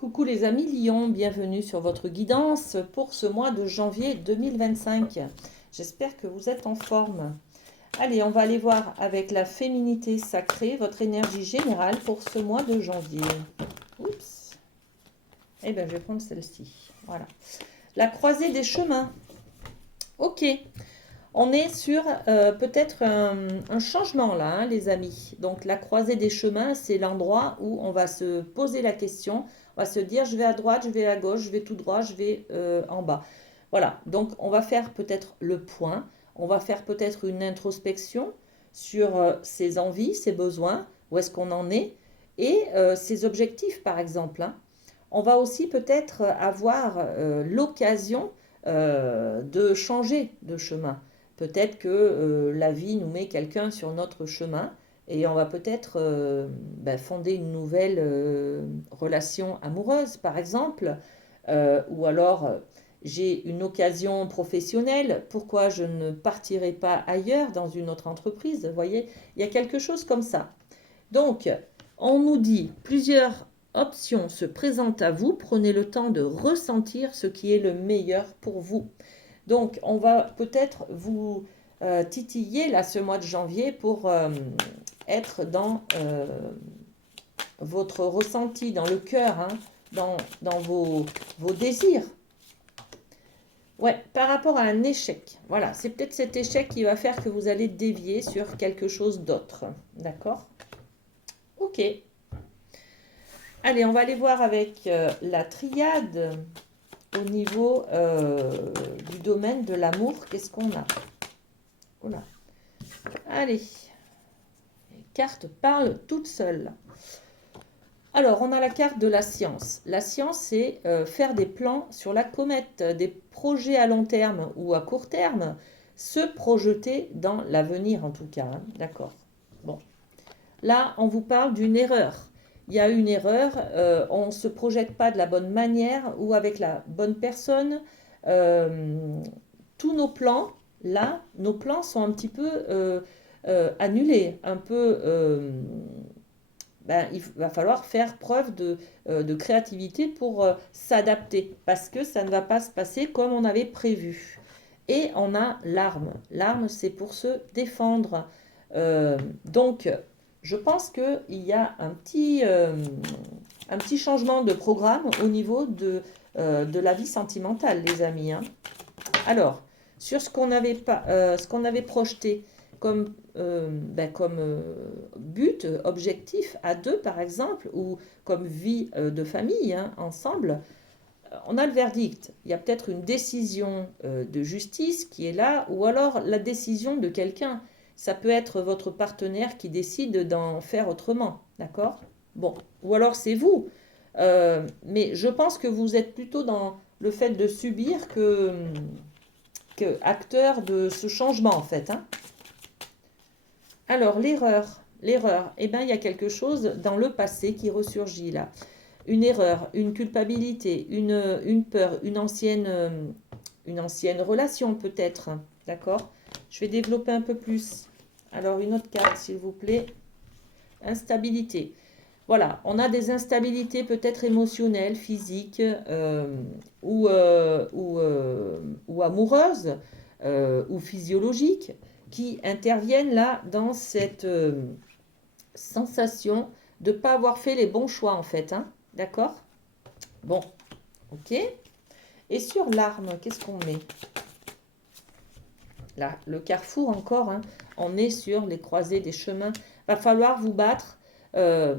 Coucou les amis Lion, bienvenue sur votre guidance pour ce mois de janvier 2025. J'espère que vous êtes en forme. Allez, on va aller voir avec la féminité sacrée votre énergie générale pour ce mois de janvier. Oups. Eh bien, je vais prendre celle-ci. Voilà. La croisée des chemins. Ok. On est sur peut-être un changement là, hein, les amis. Donc la croisée des chemins, c'est l'endroit où on va se poser la question. On va se dire, je vais à droite, je vais à gauche, je vais tout droit, je vais en bas. Voilà, donc on va faire peut-être le point. On va faire peut-être une introspection sur ses envies, ses besoins, où est-ce qu'on en est, et ses objectifs, par exemple, hein. On va aussi peut-être avoir l'occasion de changer de chemin. Peut-être que la vie nous met quelqu'un sur notre chemin et on va peut-être fonder une nouvelle relation amoureuse, par exemple, ou alors j'ai une occasion professionnelle, pourquoi je ne partirai pas ailleurs dans une autre entreprise? Vous voyez, il y a quelque chose comme ça. Donc, on nous dit plusieurs options se présentent à vous, prenez le temps de ressentir ce qui est le meilleur pour vous. Donc, on va peut-être vous titiller là ce mois de janvier pour être dans votre ressenti, dans le cœur, hein, dans vos désirs. Ouais, par rapport à un échec. Voilà, c'est peut-être cet échec qui va faire que vous allez dévier sur quelque chose d'autre. D'accord? Ok. Allez, on va aller voir avec la triade au niveau du domaine de l'amour. Qu'est-ce qu'on a? Voilà. Allez, les cartes parlent toutes seules. Alors, on a la carte de la science. La science, c'est faire des plans sur la comète, des projets à long terme ou à court terme, se projeter dans l'avenir en tout cas, hein. D'accord. Bon. Là, on vous parle d'une erreur. Il y a une erreur, on ne se projette pas de la bonne manière ou avec la bonne personne. Tous nos plans, là, nos plans sont un petit peu annulés, un peu... il va falloir faire preuve de créativité pour s'adapter parce que ça ne va pas se passer comme on avait prévu. Et on a l'arme. L'arme, c'est pour se défendre. Donc, je pense qu'il y a un petit changement de programme au niveau de la vie sentimentale, les amis, hein. Alors, sur ce qu'on avait projeté comme, but, objectif à deux, par exemple, ou comme vie de famille, hein, ensemble, on a le verdict. Il y a peut-être une décision de justice qui est là, ou alors la décision de quelqu'un. Ça peut être votre partenaire qui décide d'en faire autrement, d'accord? Bon, ou alors c'est vous. Mais je pense que vous êtes plutôt dans le fait de subir que acteur de ce changement, en fait, hein. Alors, l'erreur, eh bien, il y a quelque chose dans le passé qui ressurgit là. Une erreur, une culpabilité, une peur, une ancienne relation peut-être, d'accord? Je vais développer un peu plus. Alors, une autre carte, s'il vous plaît. Instabilité. Voilà, on a des instabilités peut-être émotionnelles, physiques ou amoureuses ou physiologiques qui interviennent là dans cette sensation de ne pas avoir fait les bons choix en fait, hein. D'accord? Bon, ok. Et sur l'arme, qu'est-ce qu'on met? Là, le carrefour encore, hein. On est sur les croisées des chemins. Va falloir vous battre euh,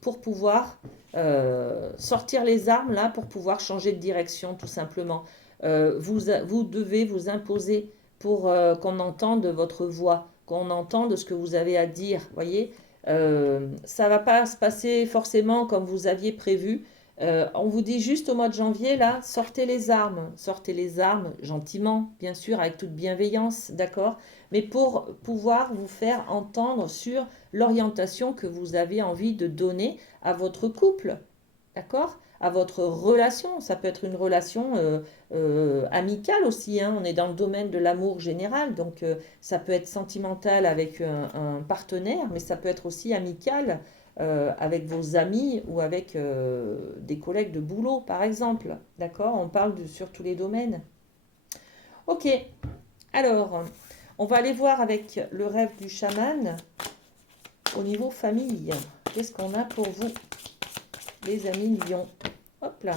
pour pouvoir sortir les armes là, pour pouvoir changer de direction tout simplement. Vous devez vous imposer pour qu'on entende votre voix, qu'on entende ce que vous avez à dire. Voyez, ça va pas se passer forcément comme vous aviez prévu. On vous dit juste au mois de janvier, là, sortez les armes gentiment, bien sûr, avec toute bienveillance, d'accord? Mais pour pouvoir vous faire entendre sur l'orientation que vous avez envie de donner à votre couple, d'accord? À votre relation. Ça peut être une relation amicale aussi, hein. On est dans le domaine de l'amour général, donc ça peut être sentimental avec un partenaire, mais ça peut être aussi amical avec vos amis ou avec des collègues de boulot, par exemple. D'accord? On parle sur tous les domaines. Ok, alors, on va aller voir avec le rêve du chaman au niveau famille. Qu'est-ce qu'on a pour vous, les amis lions? Hop là,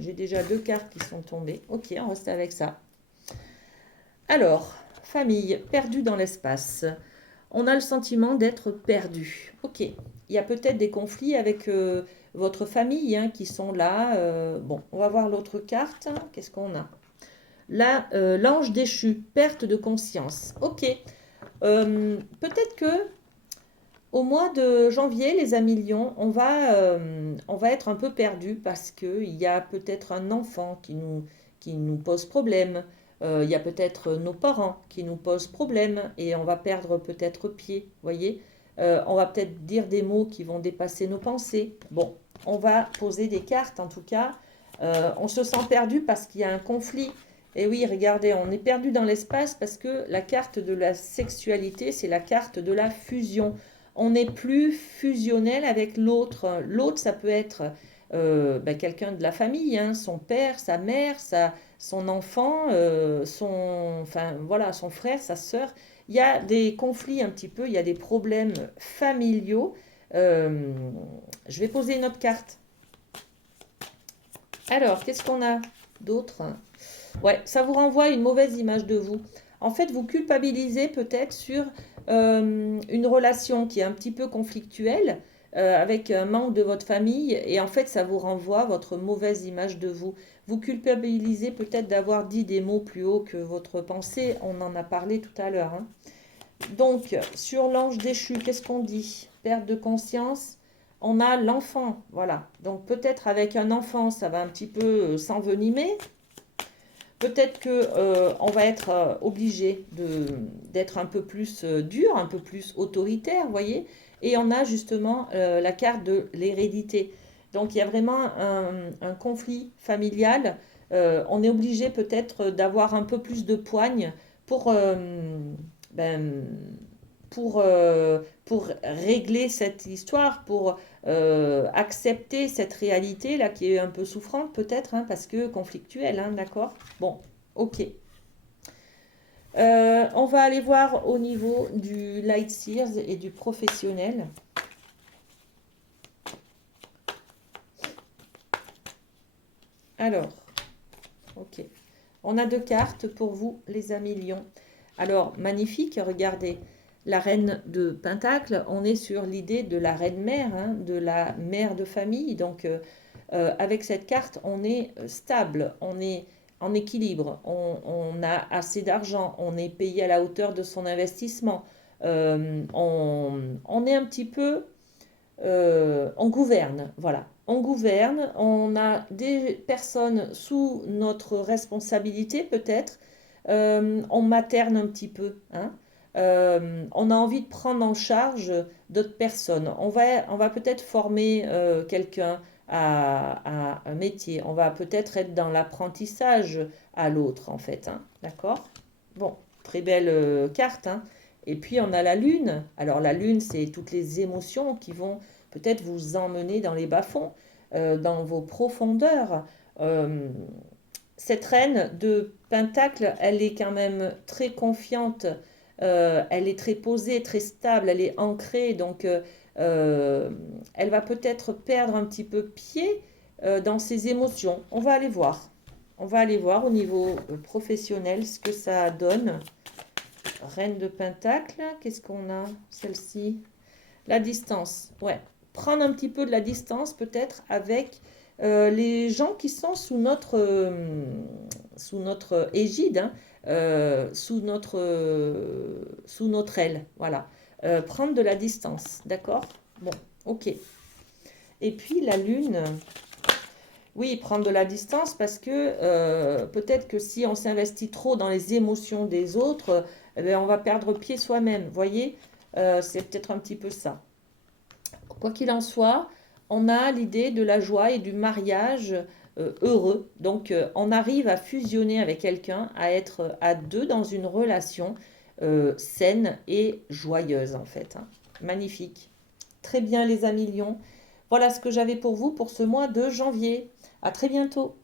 j'ai déjà 2 cartes qui sont tombées. Ok, on reste avec ça. Alors, famille, perdue dans l'espace. On a le sentiment d'être perdu. Ok, il y a peut-être des conflits avec votre famille hein, qui sont là. Bon, on va voir l'autre carte. Qu'est-ce qu'on a? Là, l'ange déchu, perte de conscience. Ok, peut-être que au mois de janvier, les amis lions, on va être un peu perdu parce qu'il y a peut-être un enfant qui nous pose problème. Il y a peut-être nos parents qui nous posent problème et on va perdre peut-être pied, voyez. On va peut-être dire des mots qui vont dépasser nos pensées. Bon, on va poser des cartes en tout cas. On se sent perdu parce qu'il y a un conflit. Et oui, regardez, on est perdu dans l'espace parce que la carte de la sexualité, c'est la carte de la fusion. On n'est plus fusionnel avec l'autre. L'autre, ça peut être quelqu'un de la famille, hein, son père, sa mère, son enfant, enfin, voilà, son frère, sa sœur. Il y a des conflits un petit peu, il y a des problèmes familiaux. Euh, je vais poser une autre carte. Alors, qu'est-ce qu'on a d'autre? Ouais, ça vous renvoie à une mauvaise image de vous. En fait, vous culpabilisez peut-être sur une relation qui est un petit peu conflictuelle avec un membre de votre famille et en fait, ça vous renvoie à votre mauvaise image de vous. Vous culpabilisez peut-être d'avoir dit des mots plus haut que votre pensée. On en a parlé tout à l'heure, hein. Donc, sur l'ange déchu, qu'est-ce qu'on dit? Perte de conscience. On a l'enfant, voilà. Donc peut-être avec un enfant, ça va un petit peu s'envenimer. Peut-être que on va être obligé d'être un peu plus dur, un peu plus autoritaire, vous voyez. Et on a justement la carte de l'hérédité. Donc il y a vraiment un conflit familial. On est obligé peut-être d'avoir un peu plus de poigne pour, ben, pour régler cette histoire, pour accepter cette réalité là qui est un peu souffrante peut-être, hein, parce que conflictuelle, hein, d'accord? Bon, ok. On va aller voir au niveau du Light Seers et du professionnel. Alors, ok. On a 2 cartes pour vous, les amis lions. Alors, magnifique, regardez. La reine de Pentacle, on est sur l'idée de la reine-mère, hein, de la mère de famille. Donc, avec cette carte, on est stable, on est en équilibre, on a assez d'argent, on est payé à la hauteur de son investissement. On est un petit peu on gouverne, voilà. On gouverne, on a des personnes sous notre responsabilité peut-être, on materne un petit peu, hein. On a envie de prendre en charge d'autres personnes. On va peut-être former quelqu'un à un métier, on va peut-être être dans l'apprentissage à l'autre en fait, hein. D'accord? Bon, très belle carte, hein. Et puis on a la lune. Alors la lune, c'est toutes les émotions qui vont peut-être vous emmener dans les bas-fonds, dans vos profondeurs. Euh, cette reine de Pentacle, elle est quand même très confiante, elle est très posée, très stable, elle est ancrée, donc elle va peut-être perdre un petit peu pied dans ses émotions. On va aller voir. On va aller voir au niveau professionnel ce que ça donne. Reine de Pentacle, qu'est-ce qu'on a? Celle-ci. La distance, ouais. Prendre un petit peu de la distance peut-être avec les gens qui sont sous notre égide, hein, sous notre aile, voilà. Prendre de la distance, d'accord? Bon, ok. Et puis la lune, oui, prendre de la distance parce que peut-être que si on s'investit trop dans les émotions des autres, eh bien, on va perdre pied soi-même. Vous voyez, c'est peut-être un petit peu ça. Quoi qu'il en soit, on a l'idée de la joie et du mariage heureux. Donc, on arrive à fusionner avec quelqu'un, à être à deux dans une relation saine et joyeuse, en fait, hein. Magnifique. Très bien les amis Lions. Voilà ce que j'avais pour vous pour ce mois de janvier. À très bientôt.